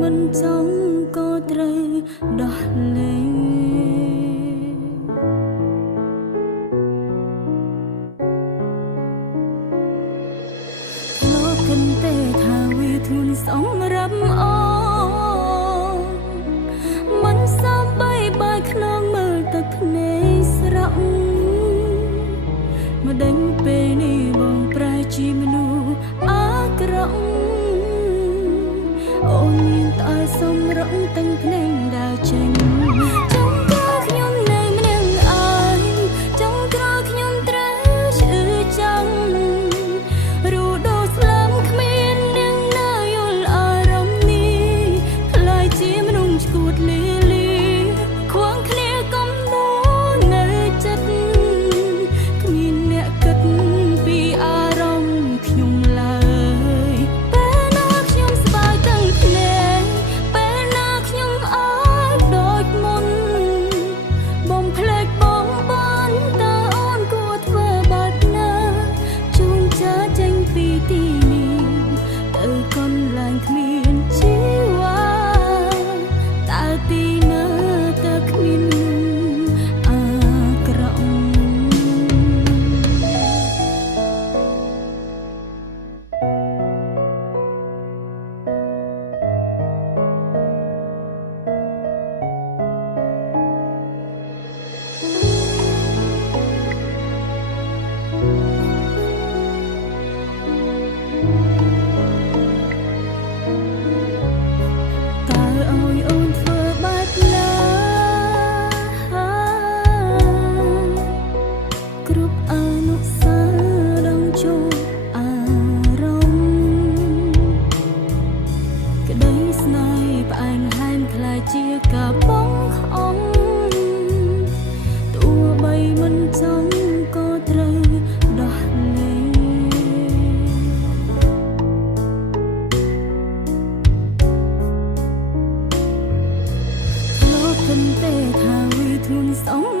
មិនចង់ក៏ត្រូវដោះលែងលោកគិនទេថាវាធ្ងន់សម្រាប់អូនមិនសមបីបាយខ្នងមើលទឹកភ្នែកស្រក់មកដេញពេលនេះបងប្រែជាមនុស្សអាក្រក់អូនមានតែសម្រងទាំងភ្នែកដើរចេញចង់ក៏ខ្ញុំនៅម្នាក់ឯងចង់ក្រខ្ញុំត្រូវឈឺចាំរូដូស្លាប់គ្មាននឹងនៅយល់អារម្មណ៍នេះខ្លាចជាមនុស្សឈួតលីលីខួងគ្នាកុំដូរនៅចិត្តគ្មានអ្នកគិតពីអារម្មណ៍ខ្ញុំឡើយពេលណាខ្ញុំស្បើយទាំងភ្នែកពេលណាខ្ញុំអើយដូចមុនបំភ្លេចបងបានតើអូនគួរធ្វើបែបណាជួនចាចេញពីទីនេះទៅកន្លែងគ្មានជីវ៉ាតើទីណាតើគ្មានអាក្រក់តើឲ្យអូនធ្វើបែបណាគ្រប់អនុស្សាវរ៍ដងចូលអារម្មណ៍ក្តីស្នេហ៍ផ្អែមល្ហែមខ្លាចជាកាបងខំទោះបីមិនចង់ក៏ត្រូវដោះលែងលោកគិនទេថាវាធ្ងន់សម្